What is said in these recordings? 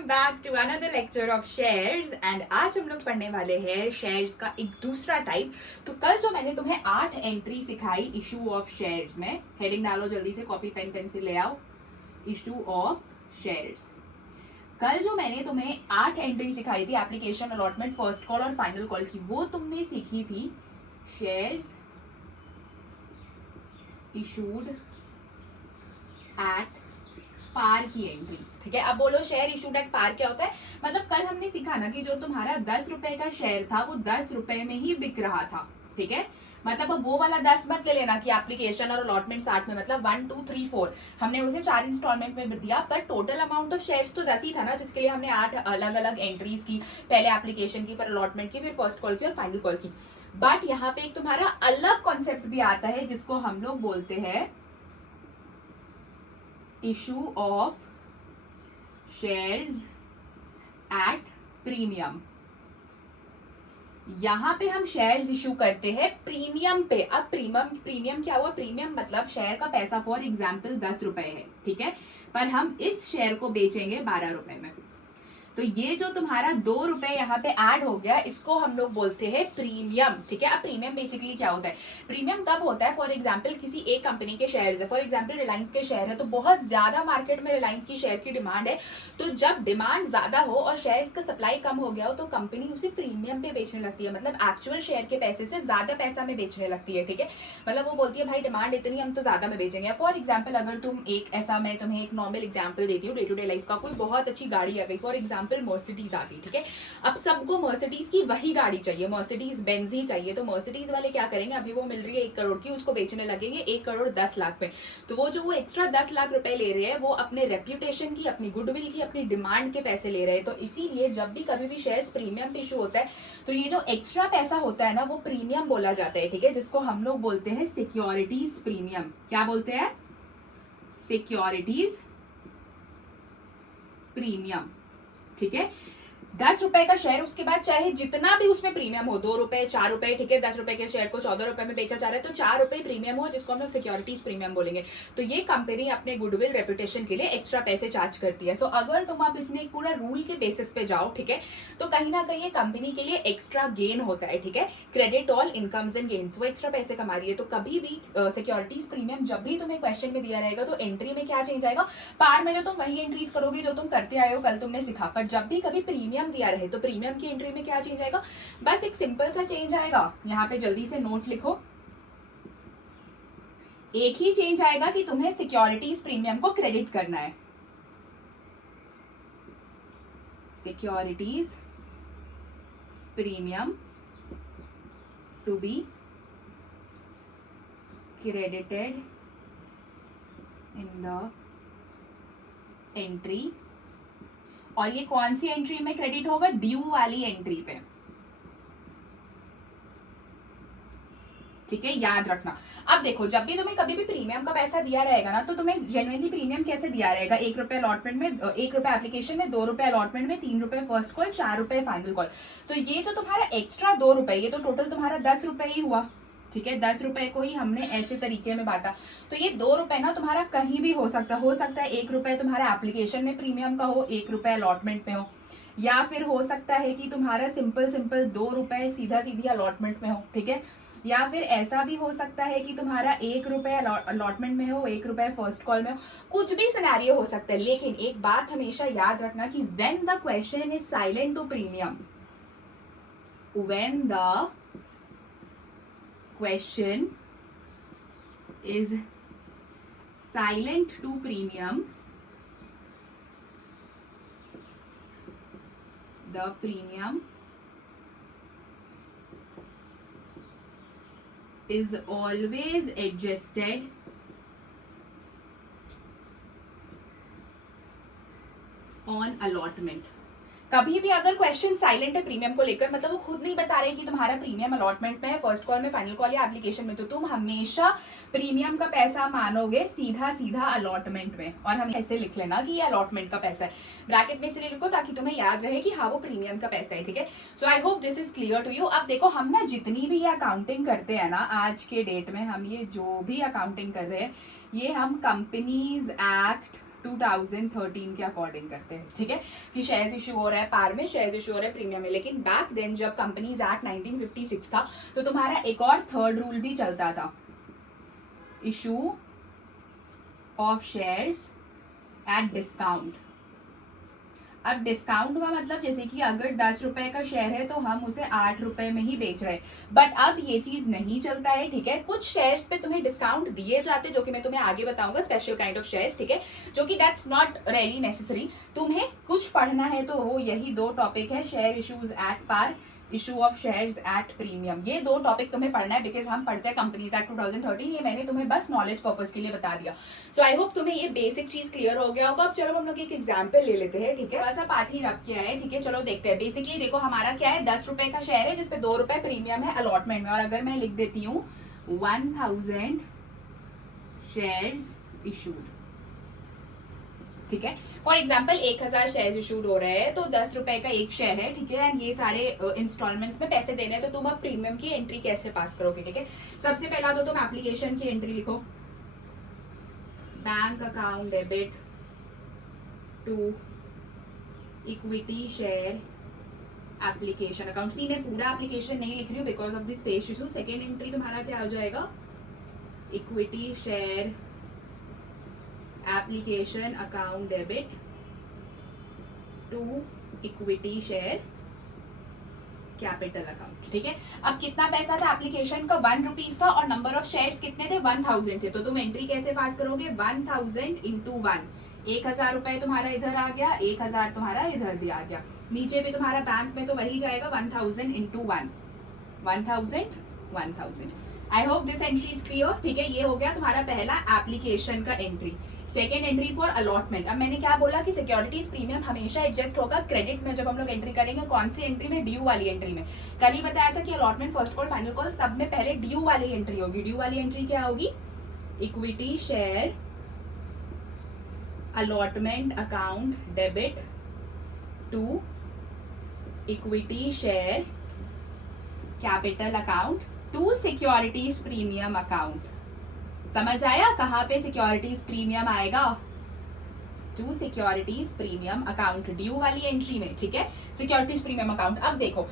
Welcome back to another lecture of shares and आज हम लोग पढ़ने वाले हैं शेयर्स का एक दूसरा टाइप। तो कल जो मैंने तुम्हें 8 एंट्री सिखाई इशू ऑफ शेयर्स में, हेडिंग डालो जल्दी से, कॉपी पेन पेंसिल ले आओ, इशू ऑफ शेयर्स। कल जो मैंने तुम्हें 8 एंट्री सिखाई थी एप्लीकेशन, अलॉटमेंट, फर्स्ट कॉल और फाइनल कॉल की, वो तुमने सीखी थी शेयर्स इशूड एट पार की एंट्री। ठीक है, अब बोलो शेयर इशूड एट पार क्या होता है। मतलब कल हमने सीखा ना कि जो तुम्हारा 10 रुपए का शेयर था वो 10 रुपए में ही बिक रहा था। ठीक है, मतलब अब वो वाला 10 मत ले लेना कि एप्लीकेशन और अलॉटमेंट 60 में, मतलब 1 2 3 4 हमने उसे 4 इंस्टॉलमेंट में दिया, पर टोटल अमाउंट ऑफ शेयर्स तो 10 ही था ना, जिसके लिए हमने 8 अलग अलग एंट्रीज की, पहले एप्लीकेशन की, फिर अलॉटमेंट की, फिर फर्स्ट कॉल की और फाइनल कॉल की। बट यहाँ पे एक तुम्हारा अलग कॉन्सेप्ट भी आता है जिसको हम लोग बोलते हैं issue of shares at premium. यहां पे हम शेयर्स इशू करते हैं प्रीमियम पे। अब प्रीमियम क्या हुआ? प्रीमियम मतलब शेयर का पैसा फॉर एग्जांपल 10 रुपए है, ठीक है, पर हम इस शेयर को बेचेंगे 12 रुपए में। तो ये जो तुम्हारा 2 रुपए यहाँ पे ऐड हो गया, इसको हम लोग बोलते हैं प्रीमियम। ठीक है, अब प्रीमियम बेसिकली क्या होता है? प्रीमियम तब होता है, फॉर एग्जांपल किसी एक कंपनी के शेयर्स है, फॉर एग्जांपल रिलायंस के शेयर है, तो बहुत ज्यादा मार्केट में रिलायंस की शेयर की डिमांड है। तो जब डिमांड ज्यादा हो और शेयर्स का सप्लाई कम हो गया हो तो कंपनी उसे प्रीमियम पे बेचने लगती है, मतलब एक्चुअल शेयर के पैसे से ज्यादा पैसा में बेचने लगती है। ठीक है, मतलब वो बोलती है भाई डिमांड इतनी, हम तो ज्यादा में बेचेंगे। फॉर एग्जाम्पल अगर तुम एक ऐसा, मैं तुम्हें एक नॉर्मल एग्जाम्पल देती हूँ डे टू डे लाइफ का, कोई बहुत अच्छी गाड़ी आ गई, फॉर एग्जाम्पल मर्सिडीज आ गई। ठीक है, अब सबको मर्सिडीज की वही गाड़ी चाहिए, मर्सिडीज बेंज ही चाहिए। तो मर्सिडीज वाले क्या करेंगे, अभी वो मिल रही है 1 करोड़ की, उसको बेचने लगेंगे 1 करोड़ 10 लाख पे। तो वो एक्स्ट्रा 10 लाख रुपए ले रहे हैं, वो अपने रेप्यूटेशन की, अपनी गुडविल की, अपनी डिमांड के पैसे ले रहे हैं। तो इसीलिए जब भी कभी भी शेयर्स प्रीमियम पे इशू होता है तो ये जो एक्स्ट्रा पैसा होता है ना, वो प्रीमियम बोला जाता है। ठीक है, जिसको हम लोग बोलते हैं सिक्योरिटीज प्रीमियम। क्या बोलते हैं? Securities premium. ठीक है, 10 रुपए का शेयर, उसके बाद चाहे जितना भी उसमें प्रीमियम हो, 2 रुपए 4 रुपए, ठीक है, 10 रुपए के शेयर को 14 रुपए में बेचा जा रहा है तो 4 रुपए प्रीमियम हो, जिसको हम लोग सिक्योरिटीज प्रीमियम बोलेंगे। तो ये कंपनी अपने गुडविल रेपुटेशन के लिए एक्स्ट्रा पैसे चार्ज करती है। सो अगर तुम अब इसमें एक पूरा रूल के बेसिस पे जाओ, ठीक है, तो कहीं ना कहीं ये कंपनी के लिए एक्स्ट्रा गेन होता है। ठीक है, credit all incomes and gains, वो एक्स्ट्रा पैसे कमा रही है। तो कभी भी सिक्योरिटीज प्रीमियम जब भी तुम्हें क्वेश्चन में दिया रहेगा तो एंट्री में क्या चेंज आएगा? पार में तो तुम वही एंट्रीज करोगी जो तुम करते आए हो, कल तुमने सीखा, पर जब भी कभी प्रीमियम दिया रहे तो प्रीमियम की एंट्री में क्या चेंज आएगा? बस एक सिंपल सा चेंज आएगा, यहां पे जल्दी से नोट लिखो। एक ही चेंज आएगा कि तुम्हें सिक्योरिटीज प्रीमियम को क्रेडिट करना है। Securities premium to be credited in the entry. और ये कौन सी एंट्री में क्रेडिट होगा? ड्यू वाली एंट्री पे। ठीक है, याद रखना। अब देखो, जब भी तुम्हें कभी भी प्रीमियम का पैसा दिया रहेगा ना, तो तुम्हें जेन्युइनली प्रीमियम कैसे दिया रहेगा? 1 रुपए अलॉटमेंट में, 1 रुपए एप्लीकेशन में, 2 रुपए अलॉटमेंट में, 3 रुपए फर्स्ट कॉल, 4 रुपए फाइनल कॉल। तो ये जो तुम्हारा एक्स्ट्रा 2 रुपए, ये तो टोटल तुम्हारा 10 रुपए ही हुआ। ठीक है, 10 रुपए को ही हमने ऐसे तरीके में बांटा। तो ये 2 रुपए ना तुम्हारा कहीं भी हो सकता है। 1 रुपए तुम्हारा एप्लीकेशन में प्रीमियम का हो, 1 रुपए अलॉटमेंट में हो, या फिर हो सकता है कि तुम्हारा सिंपल 2 रुपए सीधा सीधी अलॉटमेंट में हो। ठीक है, या फिर ऐसा भी हो सकता है कि तुम्हारा 1 रुपए अलॉटमेंट में हो, 1 रुपए फर्स्ट कॉल में हो, कुछ भी सिनेरियो हो सकता है। लेकिन एक बात हमेशा याद रखना कि when the question is silent to premium, when the question is silent to premium, the premium is always adjusted on allotment। कभी भी अगर क्वेश्चन साइलेंट है प्रीमियम को लेकर, मतलब वो खुद नहीं बता रहे कि तुम्हारा प्रीमियम अलॉटमेंट में है, फर्स्ट कॉल में, फाइनल कॉल या एप्लीकेशन में, तो तुम हमेशा प्रीमियम का पैसा मानोगे सीधा सीधा अलॉटमेंट में। और हम ऐसे लिख लेना कि ये अलॉटमेंट का पैसा है, ब्रैकेट में इसलिए लिखो ताकि तुम्हें याद रहे कि हाँ वो प्रीमियम का पैसा है। ठीक है, so I hope this is clear to you. अब देखो, हम ना जितनी भी ये अकाउंटिंग करते हैं ना आज के डेट में, हम ये जो भी अकाउंटिंग कर रहे हैं, ये हम कंपनीज एक्ट 2013 के अकॉर्डिंग करते हैं, ठीक है, कि शेयर्स इशू हो रहा है पार में, शेयर्स इशू हो रहा है प्रीमियम में। लेकिन बैक देन जब कंपनीज एक्ट 1956 था तो तुम्हारा एक और थर्ड रूल भी चलता था, issue of shares at discount. अब डिस्काउंट का मतलब जैसे कि अगर 10 रुपए का शेयर है तो हम उसे 8 रुपए में ही बेच रहे हैं, बट अब ये चीज नहीं चलता है, ठीक है। कुछ शेयर्स पे तुम्हें डिस्काउंट दिए जाते हैं, जो कि मैं तुम्हें आगे बताऊंगा, स्पेशल काइंड ऑफ शेयर्स, ठीक है, जो कि दैट्स नॉट रियली नेसेसरी। तुम्हें कुछ पढ़ना है तो वो यही दो टॉपिक है, share issues at par, issue of shares at premium. ये दो टॉपिक तुम्हें पढ़ना है, बिकॉज हम पढ़ते हैं कंपनीज एक्ट 2013, ये मैंने तुम्हें बस नॉलेज पर्पज के लिए बता दिया। सो आई होप तुम्हें ये बेसिक चीज क्लियर हो गया होगा। अब चलो हम लोग एक एग्जाम्पल ले लेते हैं, ठीक है, थोड़ा सा पाठ ही रख किया है, ठीक है। चलो देखते हैं। बेसिकली देखो हमारा क्या है, 10 रुपए का शेयर है जिसपे 2 रुपए प्रीमियम है अलॉटमेंट में, और अगर मैं लिख देती हूँ 1000 शेयर्स इशूड, ठीक है। फॉर एग्जाम्पल 1000 शेयर्स इशूड हो रहे हैं तो 10 रुपए का एक शेयर है, ठीक है, एंड ये सारे इंस्टॉलमेंट्स में पैसे देने हैं। तो तुम अब प्रीमियम की एंट्री कैसे पास करोगे, ठीक है। सबसे पहला तो तुम एप्लीकेशन की एंट्री लिखो, bank account debit to equity share application account. See मैं पूरा एप्लीकेशन नहीं लिख रही हूँ because of the space issue. Second entry तुम्हारा क्या हो जाएगा, equity share application account debit to equity share capital account, ठीक है। अब कितना पैसा था एप्लीकेशन का, 1 रुपीज था, और नंबर ऑफ शेयर्स कितने थे, 1000 थे। तो तुम एंट्री कैसे पास करोगे, 1000 इंटू 1, 1000 रुपए तुम्हारा इधर आ गया, 1000 तुम्हारा इधर भी आ गया। नीचे भी तुम्हारा बैंक में तो वही जाएगा, 1000 into 1, 1000। I hope this entry is clear, ठीक है। ये हो गया तुम्हारा पहला एप्लीकेशन का entry. Second entry for allotment. अब मैंने क्या बोला कि सिक्योरिटीज प्रीमियम हमेशा एडजस्ट होगा क्रेडिट में जब हम लोग एंट्री करेंगे। कौन सी एंट्री में, ड्यू वाली एंट्री में। कल ही बताया था कि allotment, first call, final call, सब में पहले ड्यू वाली एंट्री होगी। ड्यू वाली एंट्री क्या होगी, equity share allotment account debit to equity share capital account to securities premium account. समझ आया कहां पे सिक्योरिटीज प्रीमियम आएगा, to securities premium account, due वाली एंट्री में, ठीक है, सिक्योरिटीज प्रीमियम अकाउंट। अब देखो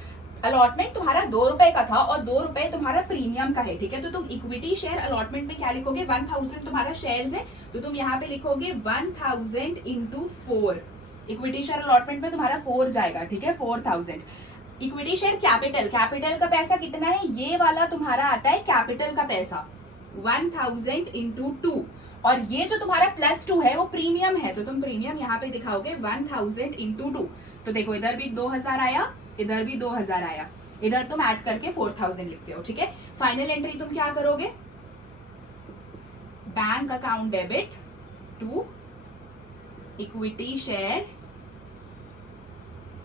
अलॉटमेंट तुम्हारा 2 रुपए का था और 2 रुपए तुम्हारा प्रीमियम का है, ठीक है। तो तुम इक्विटी शेयर अलॉटमेंट में क्या लिखोगे, 1000 तुम्हारा शेयर्स है तो तुम यहाँ पे लिखोगे 1000 इंटू 4। इक्विटी शेयर अलॉटमेंट में तुम्हारा 4 जाएगा, ठीक है, 4000। इक्विटी शेयर कैपिटल, कैपिटल का पैसा कितना है, ये वाला तुम्हारा आता है कैपिटल का पैसा, 1000 इंटू 2, और ये जो तुम्हारा +2 है वो प्रीमियम है, तो तुम प्रीमियम यहाँ पे दिखाओगे 1000 इंटू 2। तो देखो इधर भी 2000 आया, इधर भी 2000 आया, इधर तुम ऐड करके 4000 लिखते हो, ठीक है। फाइनल एंट्री तुम क्या करोगे, bank account debit to equity share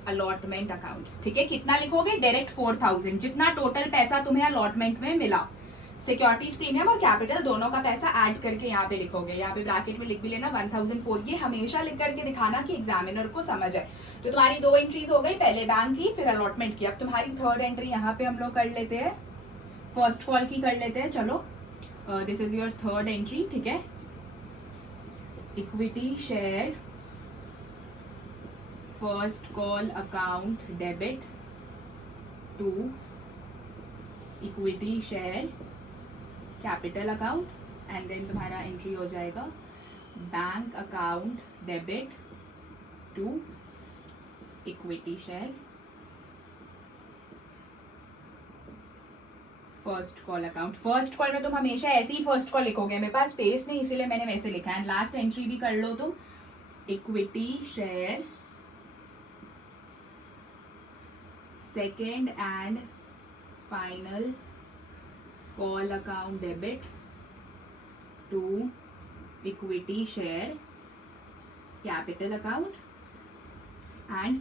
allotment account, ठीक है। कितना लिखोगे, डायरेक्ट 4000, जितना टोटल पैसा तुम्हें अलॉटमेंट में मिला। सिक्योरिटीज प्रीमियम और कैपिटल दोनों का पैसा ऐड करके यहाँ पे लिखोगे, यहाँ पे ब्रैकेट में लिख भी लेना 1004। ये हमेशा लिख करके दिखाना कि एग्जामिनर को समझ आए। तो तुम्हारी 2 एंट्रीज हो गई, पहले बैंक की फिर अलॉटमेंट की। अब तुम्हारी थर्ड एंट्री यहाँ पे हम लोग कर लेते हैं, फर्स्ट कॉल की कर लेते हैं। चलो this is your third entry, ठीक है, equity share first call account debit to equity share capital account, and then तुम्हारा एंट्री हो जाएगा bank account debit to equity share first call account. First call में तुम हमेशा ऐसे ही फर्स्ट कॉल लिखोगे, मेरे पास स्पेस नहीं इसीलिए मैंने वैसे लिखा है। लास्ट एंट्री भी कर लो तुम, equity share second and final call account debit to equity share capital account, and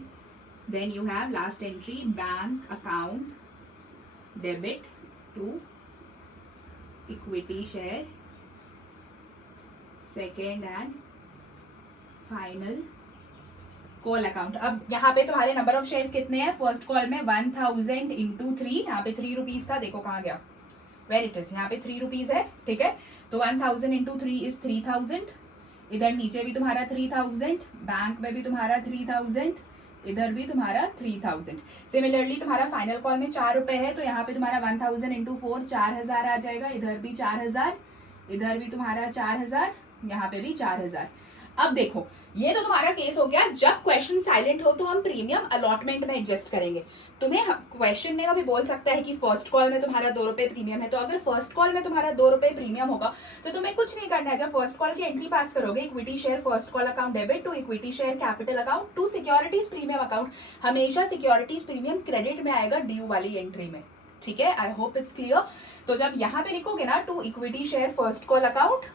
then you have last entry bank account debit to equity share second and final call account. अब यहाँ पे तुम्हारे number of shares कितने हैं, first call में 1000 into 3, यहाँ पे 3 rupees था, देखो कहाँ गया, वेर इट इज, यहाँ पे 3 रुपीज है, ठीक है। तो 1000 इंटू 3 इज 3000, इधर नीचे भी तुम्हारा 3000, बैंक में भी तुम्हारा 3000, इधर भी तुम्हारा 3000। सिमिलरली तुम्हारा फाइनल कॉल में 4 रुपए है, तो यहाँ पे तुम्हारा 1000 इंटू 4 4000 आ जाएगा, इधर भी 4000, इधर भी तुम्हारा 4000, यहाँ पे भी 4000। अब देखो ये तो तुम्हारा केस हो गया जब क्वेश्चन साइलेंट हो तो हम प्रीमियम अलॉटमेंट में एडजस्ट करेंगे। तुम्हें क्वेश्चन में कभी बोल सकता है कि फर्स्ट कॉल में तुम्हारा 2 रुपए प्रीमियम है, तो अगर फर्स्ट कॉल में तुम्हारा 2 रुपए प्रीमियम होगा तो तुम्हें कुछ नहीं करना है। जब फर्स्ट कॉल की एंट्री पास करोगे, equity share first call account debit to equity share capital account to securities premium account, हमेशा सिक्योरिटीज प्रीमियम क्रेडिट में आएगा ड्यू वाली एंट्री में, ठीक है। I hope it's clear. तो जब यहाँ पे लिखोगे ना to equity share first call account,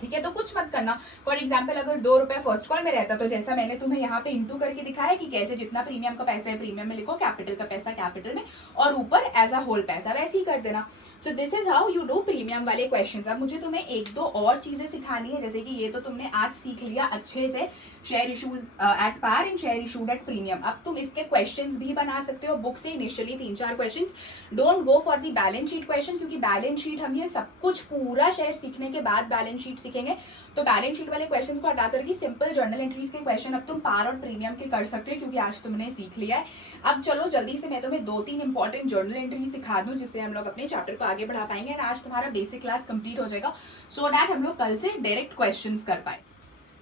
ठीक है, तो कुछ मत करना। फॉर एग्जाम्पल अगर 2 रुपए फर्स्ट कॉल में रहता तो जैसा मैंने तुम्हें यहाँ पे इंटू करके दिखाया कि कैसे जितना प्रीमियम का पैसा है प्रीमियम में लिखो, कैपिटल का पैसा कैपिटल में, और ऊपर एज अ होल पैसा, वैसे ही कर देना। So this is how you do premium वाले क्वेश्चन। अब मुझे तुम्हें 1-2 और चीजें सिखानी है, जैसे कि ये तो तुमने आज सीख लिया अच्छे से, share issues at par and share issued at premium. अब तुम इसके क्वेश्चंस भी बना सकते हो बुक से, initially 3-4 questions. Don't go for the balance sheet question, क्योंकि बैलेंस शीट हम ये सब कुछ पूरा शेयर सीखने के बाद बैलेंस शीट सीखेंगे, तो बैलेंस शीट वाले क्वेश्चन को हटा करके सिंपल जर्नल एंट्रीज के क्वेश्चन अब तुम पार और प्रीमियम के कर सकते हो, क्योंकि आज तुमने सीख लिया है। अब चलो जल्दी से मैं तुम्हें 2-3 इंपॉर्टेंट जर्नल एंट्री सिखा दूं, जिससे हम लोग अपने चैप्टर को आगे बढ़ा पाएंगे। आज तुम्हारा बेसिक क्लास कंप्लीट हो जाएगा, सो दैट हम लोग कल से डायरेक्ट क्वेश्चंस कर पाए।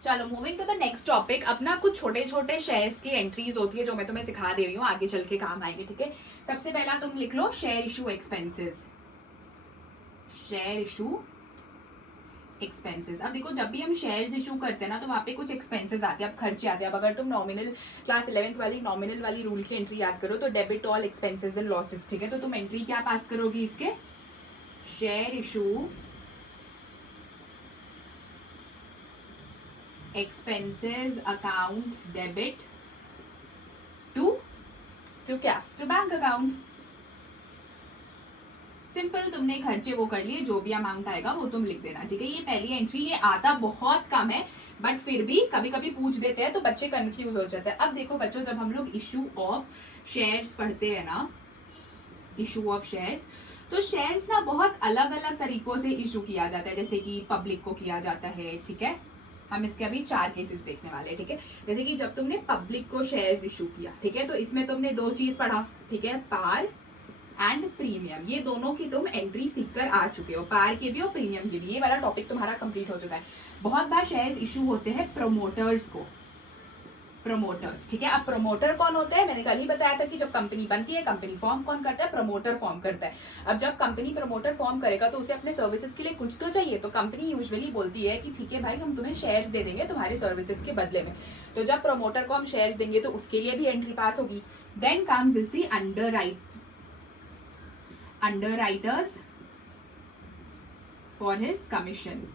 चलो moving to the next topic. अपना कुछ छोटे छोटे शेयर्स की एंट्रीज होती है जो मैं तुम्हें सिखा दे रही हूँ, आगे चल के काम आएंगे, ठीक है। सबसे पहला तुम लिख लो share issue expenses, share issue expenses. अब देखो जब भी हम शेयर्स इशू करते हैं ना तो वहाँ पे कुछ एक्सपेंसेस आते हैं, अब खर्चे आते हैं। अब अगर तुम नॉमिनल क्लास 11th वाली नॉमिनल वाली रूल की एंट्री याद करो तो debit all expenses and losses, ठीक है। तो तुम एंट्री क्या पास करोगी इसके, share issue expenses account debit to क्या, टू बैंक अकाउंट। सिंपल, तुमने खर्चे वो कर लिए, जो भी अमाउंट आएगा वो तुम लिख देना, ठीक है। ये पहली एंट्री, ये आता बहुत कम है बट फिर भी कभी कभी पूछ देते हैं तो बच्चे कंफ्यूज हो जाते हैं। अब देखो बच्चों, जब हम लोग इशू ऑफ शेयर्स पढ़ते हैं ना, इशू ऑफ शेयर्स, तो शेयर्स ना बहुत अलग अलग तरीकों से इशू किया जाता है। जैसे कि पब्लिक को किया जाता है, ठीक है। हम इसके अभी 4 केसेस देखने वाले हैं, ठीक है। जैसे कि जब तुमने पब्लिक को शेयर्स इशू किया, ठीक है, तो इसमें तुमने 2 चीज पढ़ा, ठीक है, पार एंड प्रीमियम। ये दोनों की तुम एंट्री सीख कर आ चुके हो, पार की भी और प्रीमियम की भी। ये वाला टॉपिक तुम्हारा कंप्लीट हो चुका है। बहुत बार शेयर्स इशू होते हैं प्रमोटर्स को, प्रमोटर्स, ठीक है। अब प्रमोटर कौन होता है, मैंने कल ही बताया था कि जब कंपनी बनती है, कंपनी फॉर्म कौन करता है, प्रमोटर फॉर्म करता है। अब जब कंपनी प्रमोटर फॉर्म करेगा तो उसे अपने सर्विसेज के लिए कुछ तो चाहिए, तो कंपनी यूजुअली बोलती है कि ठीक है भाई, हम तुम्हें शेयर्स दे देंगे तुम्हारे सर्विसेज के बदले में। तो जब प्रमोटर को हम शेयर्स देंगे तो उसके लिए भी एंट्री पास होगी। Then comes is the underwriters for his commission।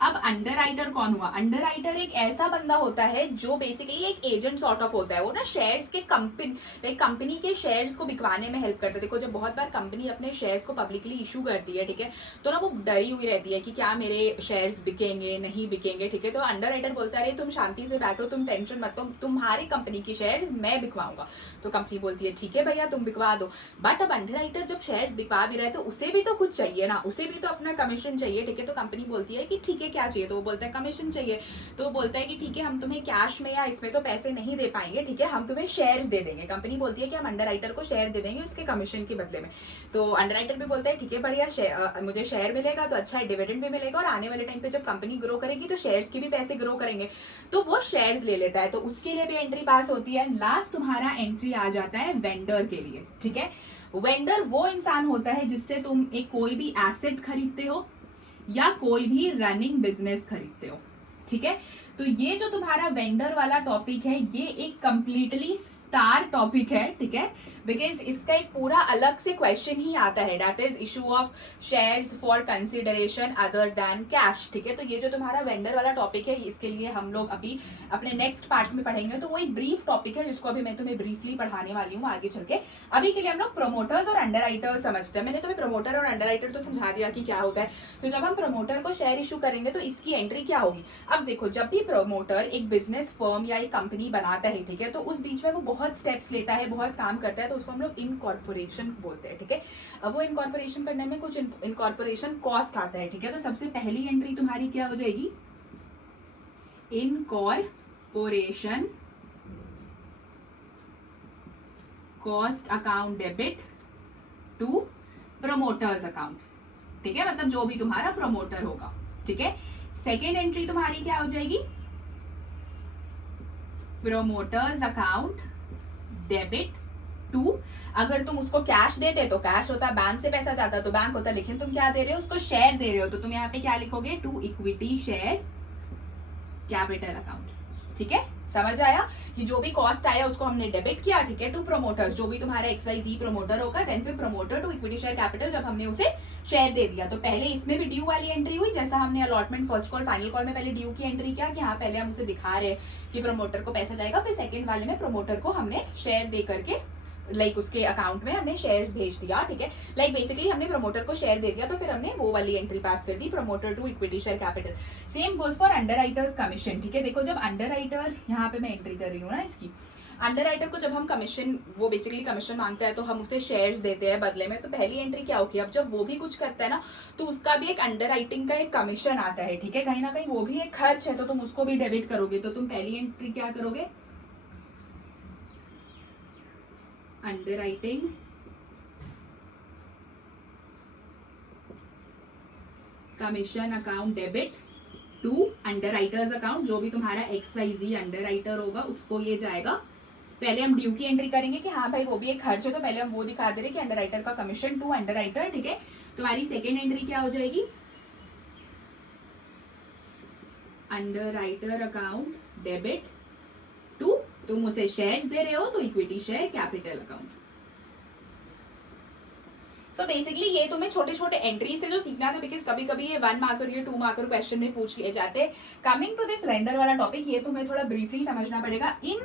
अब अंडरराइटर कौन हुआ, अंडरराइटर एक ऐसा बंदा होता है जो बेसिकली एक एजेंट सॉर्ट ऑफ होता है। वो ना शेयर्स के कंपनी के शेयर्स को बिकवाने में हेल्प करता है। देखो जब बहुत बार कंपनी अपने शेयर्स को पब्लिकली इशू करती है, ठीक है, तो ना वो डरी हुई रहती है कि क्या मेरे शेयर्स बिकेंगे नहीं बिकेंगे, ठीक है। तो अंडरराइटर बोलता है अरे तुम शांति से बैठो, तुम टेंशन मत लो, तुम्हारी कंपनी की शेयर्स मैं बिकवाऊंगा। तो कंपनी बोलती है ठीक है भैया तुम बिकवा दो। बट अब अंडरराइटर जब शेयर्स बिकवा भी रहा है तो उसे भी तो कुछ चाहिए ना, उसे भी तो अपना कमीशन चाहिए, ठीक है। तो कंपनी बोलती है कि ठीक है क्या चाहिए, तो वो बोलता है कमीशन चाहिए। तो वो बोलता है कि ठीक है हम तुम्हें कैश में या इसमें तो पैसे नहीं दे पाएंगे, ठीक है, हम तुम्हें शेयर्स दे देंगे। कंपनी बोलती है कि हम अंडरराइटर को शेयर दे देंगे उसके कमीशन के बदले में। तो अंडरराइटर भी बोलता है ठीक है बढ़िया, मुझे शेयर मिलेगा तो अच्छा है, डिविडेंड भी मिलेगा, और आने वाले टाइम पे जब कंपनी ग्रो करेगी तो शेयर्स के भी पैसे ग्रो करेंगे, तो वो शेयर्स ले लेता है। तो उसके लिए भी एंट्री पास होती है। लास्ट तुम्हारा एंट्री आ जाता है वेंडर के लिए, ठीक है। वेंडर वो इंसान होता है जिससे तुम एक कोई भी एसेट खरीदते हो या कोई भी रनिंग बिजनेस खरीदते हो, ठीक है। तो ये जो तुम्हारा वेंडर वाला टॉपिक है ये एक कंप्लीटली स्टार टॉपिक है, ठीक है, बिकॉज इसका एक पूरा अलग से क्वेश्चन ही आता है, that is issue of shares for consideration other than cash, ठीक है। तो ये जो तुम्हारा वेंडर वाला टॉपिक है इसके लिए हम लोग अभी अपने नेक्स्ट पार्ट में पढ़ेंगे। तो वो एक ब्रीफ टॉपिक है जिसको अभी मैं तुम्हें ब्रीफली पढ़ाने वाली हूँ आगे चल के। अभी के लिए हम लोग प्रमोटर्स और अंडरराइटर्स समझते हैं। मैंने तुम्हें प्रमोटर और अंडरराइटर तो समझा दिया कि क्या होता है। तो जब हम प्रमोटर को शेयर इशू करेंगे तो इसकी एंट्री क्या होगी। अब अब देखो, जब भी प्रमोटर एक बिजनेस फर्म या एक कंपनी बनाता है, ठीक है, तो उस बीच में वो बहुत स्टेप्स लेता है, बहुत काम करता है, तो उसको हम लोग इनकॉर्पोरेशन बोलते हैं, ठीक है। अब वो इनकॉर्पोरेशन करने में कुछ इनकॉर्पोरेशन कॉस्ट आता है, ठीक है। तो सबसे पहली एंट्री तुम्हारी क्या हो जाएगी, incorporation cost account debit to promoters account, ठीक है, मतलब जो भी तुम्हारा प्रमोटर होगा, ठीक है। सेकेंड एंट्री तुम्हारी क्या हो जाएगी, प्रमोटर्स अकाउंट डेबिट टू, अगर तुम उसको कैश देते तो कैश होता, बैंक से पैसा जाता तो बैंक होता, लेकिन तुम क्या दे रहे हो, उसको शेयर दे रहे हो, तो तुम यहाँ पे क्या लिखोगे, to equity share capital account, ठीक है। समझ आया कि जो भी कॉस्ट आया उसको हमने डेबिट किया, ठीक है, टू प्रमोटर्स, जो भी तुम्हारा XYZ प्रमोटर होगा, देन फिर promoter to equity share capital, जब हमने उसे शेयर दे दिया। तो पहले इसमें भी ड्यू वाली एंट्री हुई, जैसा हमने allotment first call final call में पहले ड्यू की एंट्री किया कि हाँ पहले हम उसे दिखा रहे हैं कि प्रमोटर को पैसा जाएगा, फिर सेकंड वाले में प्रमोटर को हमने शेयर दे करके लाइक उसके अकाउंट में हमने शेयर्स भेज दिया, ठीक है। लाइक बेसिकली हमने प्रमोटर को शेयर दे दिया, तो फिर हमने वो वाली एंट्री पास कर दी, promoter to equity share capital. Same goes for underwriters commission, ठीक है। देखो जब अंडरराइटर, यहाँ पे मैं एंट्री कर रही हूँ ना इसकी, अंडरराइटर को जब हम कमीशन, वो बेसिकली कमीशन मांगता है तो हम उसे शेयर्स देते हैं बदले में, तो पहली एंट्री क्या होगी, अब जब वो भी कुछ करता है ना तो उसका भी एक अंडरराइटिंग का एक कमीशन आता है, ठीक है, कहीं ना कहीं वो भी एक खर्च है, तो तुम उसको भी डेबिट करोगे। तो तुम पहली एंट्री क्या करोगे, underwriting commission account debit to underwriters account, जो भी तुम्हारा XYZ अंडरराइटर होगा उसको ये जाएगा। पहले हम ड्यू की एंट्री करेंगे कि हाँ भाई वो भी एक खर्च है, तो पहले हम वो दिखा दे रहे कि अंडरराइटर का कमीशन टू अंडरराइटर, ठीक है। तुम्हारी सेकेंड एंट्री क्या हो जाएगी, अंडरराइटर अकाउंट डेबिट टू, तुम उसे शेयर्स दे रहे हो तो equity share capital account. So basically ये तुम्हें छोटे छोटे एंट्रीज थे जो सीखना था, बिकॉज कभी कभी ये 1 मार्कर या 2 मार्कर क्वेश्चन में पूछ लिए जाते। कमिंग टू दिस वेंडर वाला टॉपिक, ये तुम्हें थोड़ा ब्रीफली समझना पड़ेगा। इन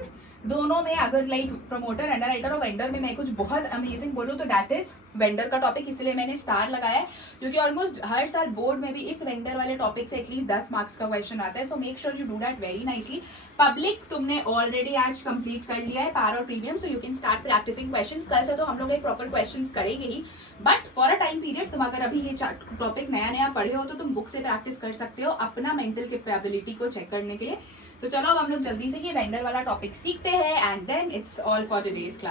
दोनों में अगर लाइक प्रमोटर, अंडरराइटर और वेंडर में मैं कुछ बहुत अमेजिंग बोलूँ तो दैट इज वेंडर का टॉपिक, इसलिए मैंने स्टार लगाया है, क्योंकि ऑलमोस्ट हर साल बोर्ड में भी इस वेंडर वाले टॉपिक से एटलीस्ट 10 मार्क्स का क्वेश्चन आता है। So make sure you do that very nicely. Public तुमने ऑलरेडी आज कंप्लीट कर लिया है, पार और premium, so you can start practising questions. कल से तो हम लोग एक प्रॉपर क्वेश्चंस करेंगे ही, but for a time period तुम अगर अभी ये टॉपिक नया नया पढ़े हो तो तुम बुक से प्रैक्टिस कर सकते हो अपना मेंटल कैपेबिलिटी को चेक करने के लिए। सो चलो अब हम लोग जल्दी से ये वेंडर वाला टॉपिक सीखते हैं, and then it's all for today's class.